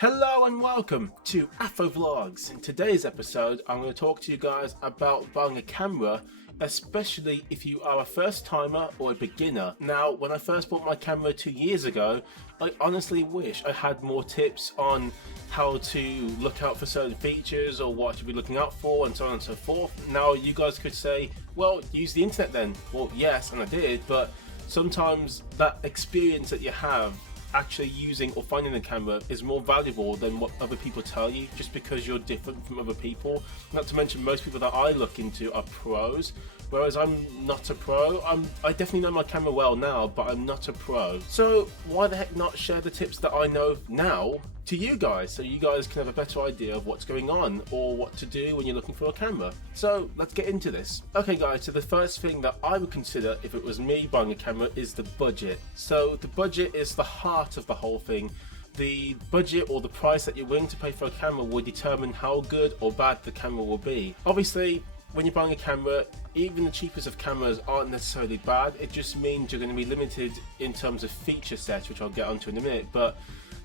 Hello and welcome to AffroVlogs. In today's episode, I'm going to talk to you guys about buying a camera, especially if you are a first timer or a beginner. Now, when I first bought my camera 2 years ago, I honestly wish I had more tips on how to look out for certain features or what I should be looking out for and so on and so forth. Now, you guys could say, well, use the internet then. Well, yes, and I did, but sometimes that experience that you have actually using or finding the camera is more valuable than what other people tell you, just because you're different from other people. Not to mention, most people that I look into are pros, whereas I'm not a pro. I definitely know my camera well now, but I'm not a pro. So why the heck not share the tips that I know now to you guys, so you guys can have a better idea of what's going on or what to do when you're looking for a camera. So let's get into this. Okay guys, so the first thing that I would consider if it was me buying a camera is the budget. So the budget is the heart of the whole thing. The budget or the price that you're willing to pay for a camera will determine how good or bad the camera will be. Obviously, when you're buying a camera, even the cheapest of cameras aren't necessarily bad. It just means you're going to be limited in terms of feature sets, which I'll get onto in a minute. But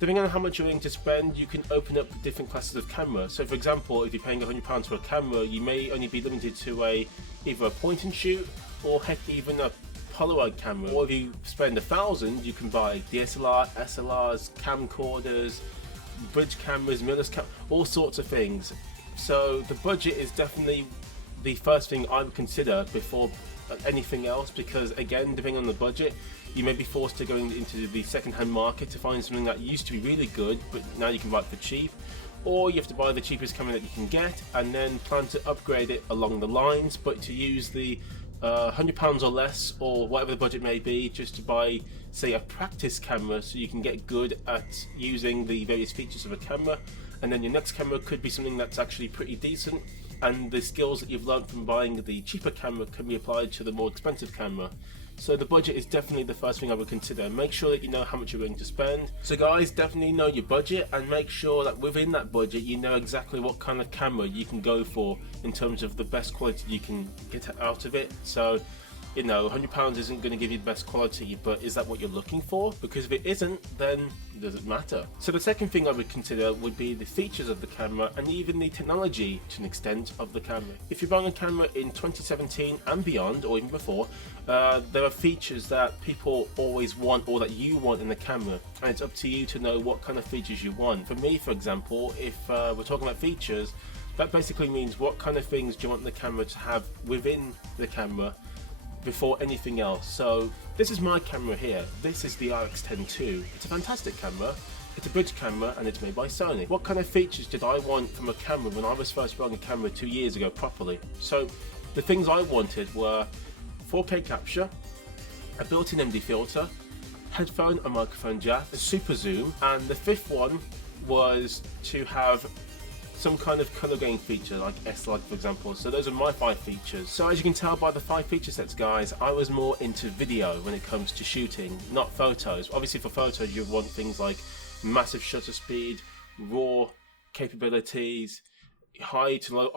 depending on how much you're willing to spend, you can open up different classes of camera. So for example, if you're paying £100 for a camera, you may only be limited to either a point and shoot or heck, even a Polaroid camera. Or if you spend £1,000, you can buy DSLR, SLRs, camcorders, bridge cameras, mirrorless all sorts of things. So the budget is definitely the first thing I would consider before anything else, because again, depending on the budget, you may be forced to go into the second-hand market to find something that used to be really good but now you can buy it for cheap, or you have to buy the cheapest camera that you can get and then plan to upgrade it along the lines, but to use the £100 or less, or whatever the budget may be, just to buy, say, a practice camera so you can get good at using the various features of a camera, and then your next camera could be something that's actually pretty decent, and the skills that you've learned from buying the cheaper camera can be applied to the more expensive camera. So the budget is definitely the first thing I would consider. Make sure that you know how much you're willing to spend. So guys, definitely know your budget and make sure that within that budget you know exactly what kind of camera you can go for in terms of the best quality you can get out of it. So, you know, £100 isn't going to give you the best quality, but is that what you're looking for? Because if it isn't, then it doesn't matter. So the second thing I would consider would be the features of the camera and even the technology to an extent of the camera. If you're buying a camera in 2017 and beyond, or even before, there are features that people always want or that you want in the camera, and it's up to you to know what kind of features you want. For me, for example, if we're talking about features, that basically means what kind of things do you want the camera to have within the camera before anything else. So this is my camera here. This is the RX10 II. It's a fantastic camera. It's a bridge camera and it's made by Sony. What kind of features did I want from a camera when I was first buying a camera 2 years ago properly? So the things I wanted were 4K capture, a built-in MD filter, headphone and microphone jack, a super zoom, and the fifth one was to have some kind of color gain feature like S-Log, for example. So those are my 5 features. So as you can tell by the 5 feature sets, guys, I was more into video when it comes to shooting, not photos. Obviously for photos you want things like massive shutter speed, raw capabilities, high to low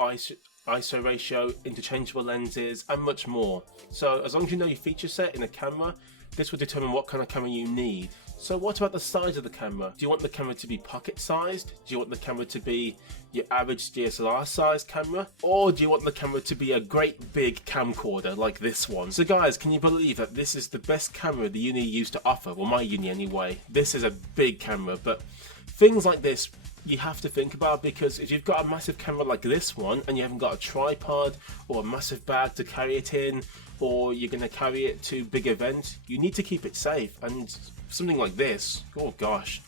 ISO ratio, interchangeable lenses, and much more. So as long as you know your feature set in a camera, this will determine what kind of camera you need. So what about the size of the camera? Do you want the camera to be pocket sized? Do you want the camera to be your average DSLR sized camera? Or do you want the camera to be a great big camcorder like this one? So guys, can you believe that this is the best camera the uni used to offer? Well, my uni anyway. This is a big camera, but things like this you have to think about, because if you've got a massive camera like this one and you haven't got a tripod or a massive bag to carry it in, or you're going to carry it to big events, you need to keep it safe. And something like this, oh gosh,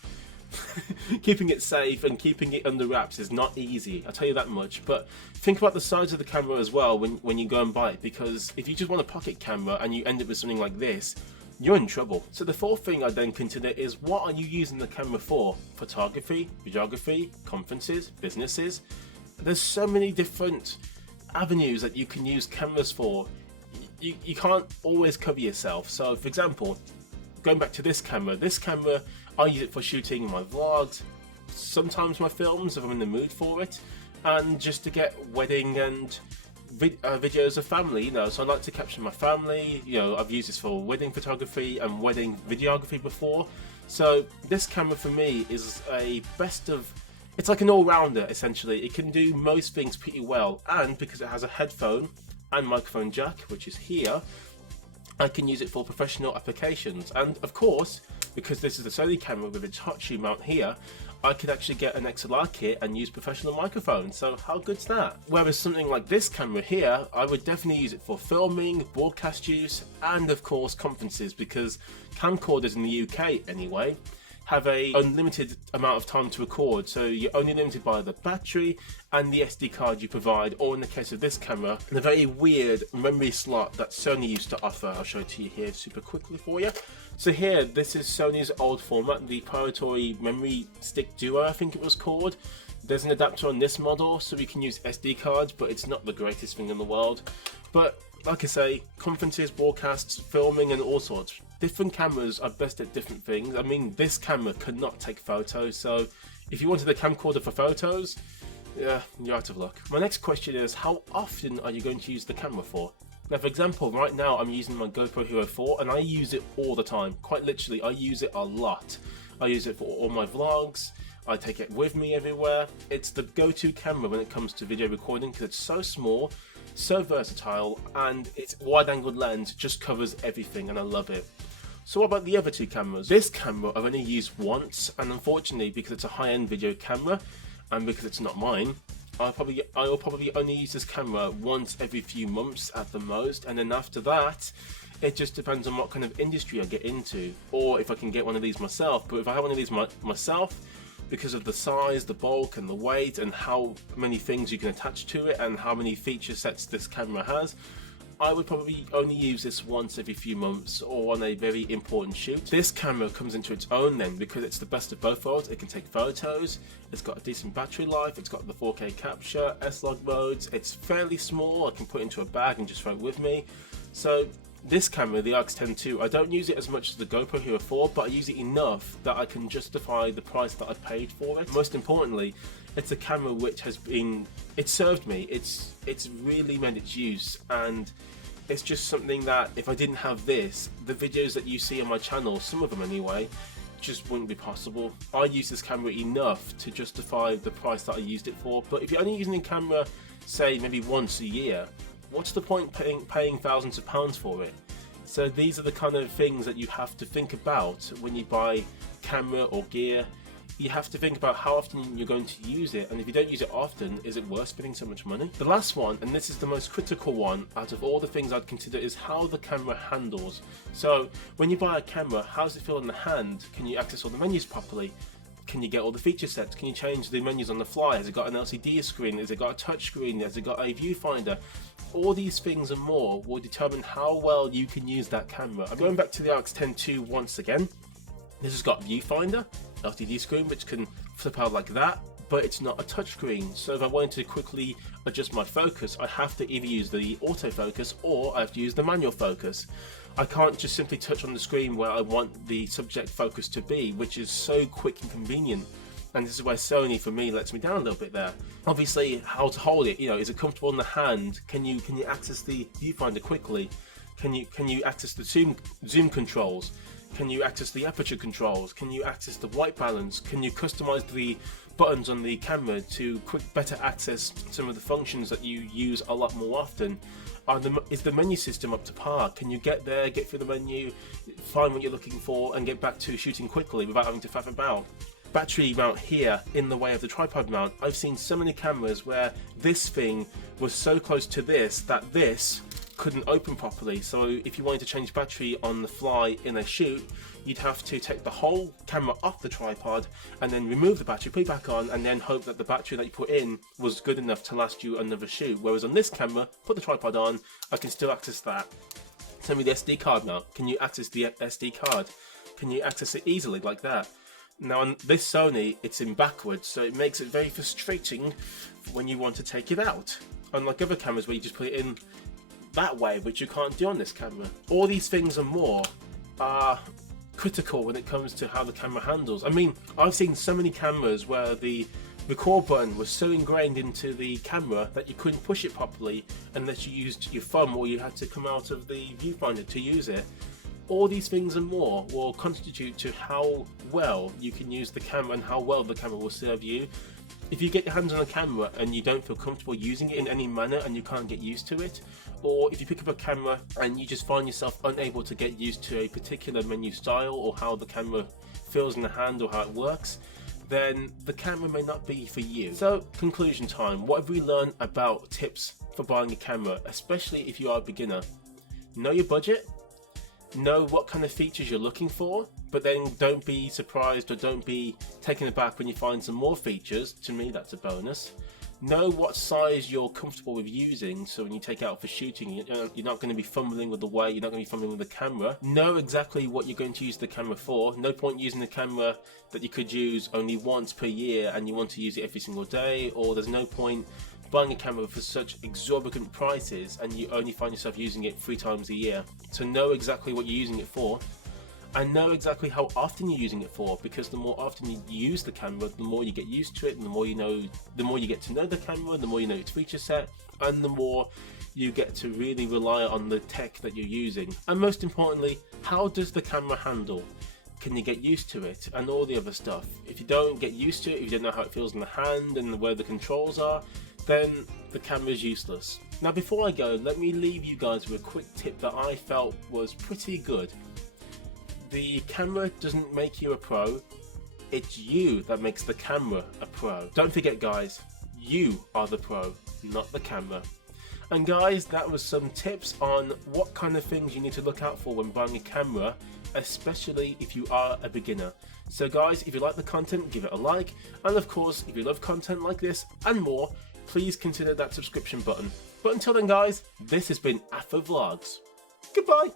keeping it safe and keeping it under wraps is not easy, I'll tell you that much. But think about the size of the camera as well when you go and buy it, because if you just want a pocket camera and you end up with something like this, you're in trouble. So the fourth thing I then consider is, what are you using the camera for? Photography, videography, conferences, businesses. There's so many different avenues that you can use cameras for. You can't always cover yourself. So for example, going back to this camera I use it for shooting my vlogs, sometimes my films if I'm in the mood for it, and just to get wedding and videos of family, you know, so I like to capture my family. You know, I've used this for wedding photography and wedding videography before. So this camera for me is a best of, it's like an all-rounder essentially. It can do most things pretty well, and because it has a headphone and microphone jack, which is here, I can use it for professional applications. And of course, because this is a Sony camera with its hot shoe mount here, I could actually get an XLR kit and use professional microphones. So how good's that? Whereas something like this camera here, I would definitely use it for filming, broadcast use, and of course conferences, because camcorders in the UK anyway have a unlimited amount of time to record, so you're only limited by the battery and the SD card you provide, or in the case of this camera, the very weird memory slot that Sony used to offer. I'll show it to you here super quickly for you. So here, this is Sony's old format, the proprietary memory stick duo, I think it was called. There's an adapter on this model, so we can use SD cards, but it's not the greatest thing in the world. But like I say, conferences, broadcasts, filming and all sorts. Different cameras are best at different things. I mean, this camera could not take photos, so if you wanted a camcorder for photos, yeah, you're out of luck. My next question is, how often are you going to use the camera for? Now, for example, right now I'm using my GoPro Hero 4 and I use it all the time. Quite literally, I use it a lot. I use it for all my vlogs. I take it with me everywhere. It's the go-to camera when it comes to video recording because it's so small, so versatile, and its wide-angled lens just covers everything, and I love it. So what about the other two cameras? This camera I've only used once, and unfortunately, because it's a high-end video camera and because it's not mine, I will probably only use this camera once every few months at the most, and then after that it just depends on what kind of industry I get into, or if I can get one of these myself. But if I have one of these myself, because of the size, the bulk and the weight and how many things you can attach to it and how many feature sets this camera has, I would probably only use this once every few months or on a very important shoot. This camera comes into its own then because it's the best of both worlds. It can take photos, it's got a decent battery life, it's got the 4K capture, S-Log modes, it's fairly small, I can put it into a bag and just throw it with me. So this camera, the RX10 II, I don't use it as much as the GoPro Hero 4, but I use it enough that I can justify the price that I paid for it. Most importantly, it's a camera which has been, it served me, it's really made its use, and it's just something that if I didn't have this, the videos that you see on my channel, some of them anyway, just wouldn't be possible. I use this camera enough to justify the price that I used it for, but if you're only using a camera, say maybe once a year, what's the point paying thousands of pounds for it? So these are the kind of things that you have to think about when you buy camera or gear. You have to think about how often you're going to use it, and if you don't use it often, is it worth spending so much money? The last one, and this is the most critical one out of all the things I'd consider, is how the camera handles. So when you buy a camera, how does it feel in the hand? Can you access all the menus properly? Can you get all the feature sets? Can you change the menus on the fly? Has it got an LCD screen? Has it got a touch screen? Has it got a viewfinder? All these things and more will determine how well you can use that camera. I'm going back to the RX10 II once again. This has got a viewfinder, LCD screen, which can flip out like that, but it's not a touchscreen. So if I wanted to quickly adjust my focus, I have to either use the autofocus or I have to use the manual focus. I can't just simply touch on the screen where I want the subject focus to be, which is so quick and convenient. And this is where Sony, for me, lets me down a little bit there. Obviously, how to hold it, you know, is it comfortable in the hand? Can you access the viewfinder quickly? Can you access the zoom controls? Can you access the aperture controls? Can you access the white balance? Can you customize the buttons on the camera to better access some of the functions that you use a lot more often? Is the menu system up to par? Can you get there, get through the menu, find what you're looking for, and get back to shooting quickly without having to faff about? Battery mount here in the way of the tripod mount. I've seen so many cameras where this thing was so close to this that this couldn't open properly. So if you wanted to change battery on the fly in a shoot, you'd have to take the whole camera off the tripod and then remove the battery, put it back on, and then hope that the battery that you put in was good enough to last you another shoot. Whereas on this camera, put the tripod on, I can still access that. Send me the SD card now. Can you access the SD card? Can you access it easily like that? Now on this Sony, it's in backwards, so it makes it very frustrating when you want to take it out. Unlike other cameras where you just put it in that way, which you can't do on this camera. All these things and more are critical when it comes to how the camera handles. I mean, I've seen so many cameras where the record button was so ingrained into the camera that you couldn't push it properly unless you used your thumb, or you had to come out of the viewfinder to use it. All these things and more will constitute to how well you can use the camera and how well the camera will serve you. If you get your hands on a camera and you don't feel comfortable using it in any manner and you can't get used to it, or if you pick up a camera and you just find yourself unable to get used to a particular menu style or how the camera feels in the hand or how it works, then the camera may not be for you. So, conclusion time. What have we learned about tips for buying a camera, especially if you are a beginner? Know your budget, know what kind of features you're looking for, but then don't be surprised or don't be taken aback when you find some more features. To me, that's a bonus. Know what size you're comfortable with using, so when you take it out for shooting, you're not going to be fumbling with the weight, you're not going to be fumbling with the camera. Know exactly what you're going to use the camera for. No point using the camera that you could use only once per year and you want to use it every single day, or there's no point buying a camera for such exorbitant prices and you only find yourself using it 3 times a year. So know exactly what you're using it for, and know exactly how often you're using it for, because the more often you use the camera, the more you get used to it, and the more you get to know the camera, the more you know its feature set, and the more you get to really rely on the tech that you're using. And most importantly, how does the camera handle? Can you get used to it, and all the other stuff? If you don't get used to it, if you don't know how it feels in the hand and where the controls are, then the camera is useless. Now before I go, let me leave you guys with a quick tip that I felt was pretty good. The camera doesn't make you a pro, it's you that makes the camera a pro. Don't forget guys, you are the pro, not the camera. And guys, that was some tips on what kind of things you need to look out for when buying a camera, especially if you are a beginner. So guys, if you like the content, give it a like, and of course, if you love content like this and more, please consider that subscription button. But until then guys, this has been AffroVlogs. Goodbye!